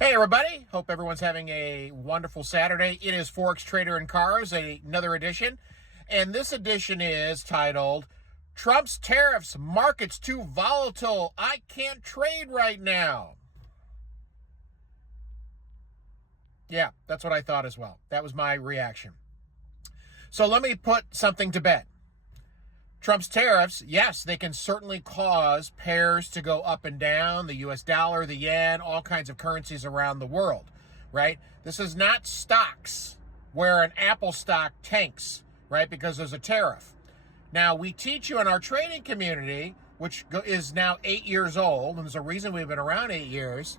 Hey everybody, hope everyone's having a wonderful Saturday. It is Forex Trader and Cars, another edition. And this edition is titled, Trump's Tariffs, Markets Too Volatile, I Can't Trade Right Now. Yeah, that's what I thought as well. That was my reaction. So let me put something to bed. Trump's tariffs, yes, they can certainly cause pairs to go up and down, the US dollar, the yen, all kinds of currencies around the world, right? This is not stocks where an Apple stock tanks, right, because there's a tariff. Now, we teach you in our trading community, which is now 8 years old, and there's a reason we've been around 8 years,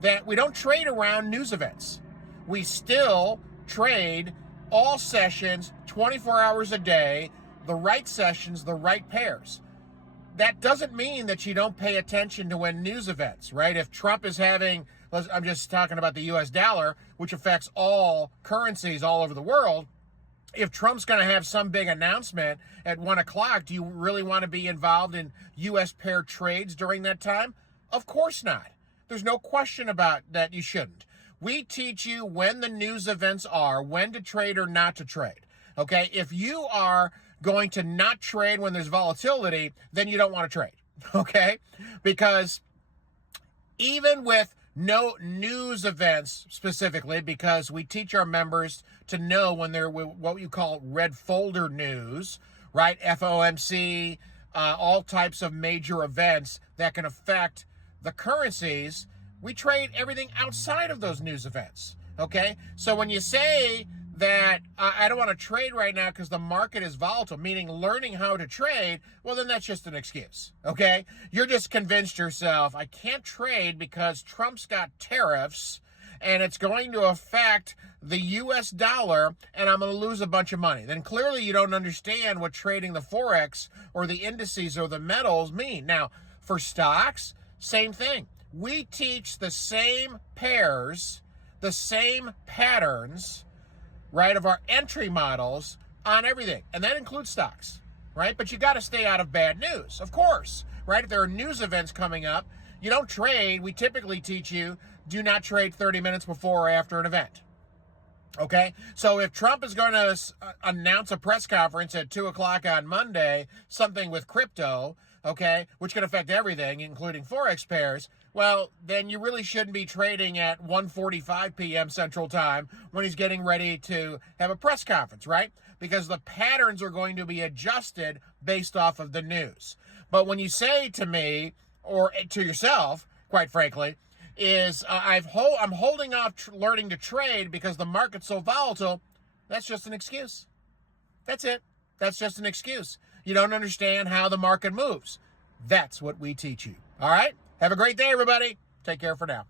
that we don't trade around news events. We still trade all sessions 24 hours a day, the right sessions, the right pairs. That doesn't mean that you don't pay attention to when news events, right? If Trump is having, I'm just talking about the US dollar, which affects all currencies all over the world. If Trump's going to have some big announcement at 1 o'clock, do you really want to be involved in US pair trades during that time? Of course not. There's no question about that you shouldn't. We teach you when the news events are, when to trade or not to trade. Okay, if you are going to not trade when there's volatility, then you don't want to trade. Okay, because even with no news events specifically, because we teach our members to know when they're what you call red folder news, right? FOMC, all types of major events that can affect the currencies. We trade everything outside of those news events. Okay, so when you say that I don't want to trade right now because the market is volatile, meaning learning how to trade, well, then that's just an excuse, okay? You're just convinced yourself, I can't trade because Trump's got tariffs and it's going to affect the US dollar and I'm going to lose a bunch of money. Then clearly you don't understand what trading the Forex or the indices or the metals mean. Now, for stocks, same thing. We teach the same pairs, the same patterns, right, of our entry models on everything. And that includes stocks, right? But you got to stay out of bad news, of course, right? If there are news events coming up, you don't trade. We typically teach you, do not trade 30 minutes before or after an event. Okay, so if Trump is going to announce a press conference at 2 o'clock on Monday, something with crypto, okay, which could affect everything, including Forex pairs, well, then you really shouldn't be trading at 1:45 p.m. Central Time when he's getting ready to have a press conference, right? Because the patterns are going to be adjusted based off of the news. But when you say to me, or to yourself, quite frankly, is I'm holding off learning to trade because the market's so volatile, that's just an excuse. That's it. That's just an excuse. You don't understand how the market moves. That's what we teach you. All right? Have a great day, everybody. Take care for now.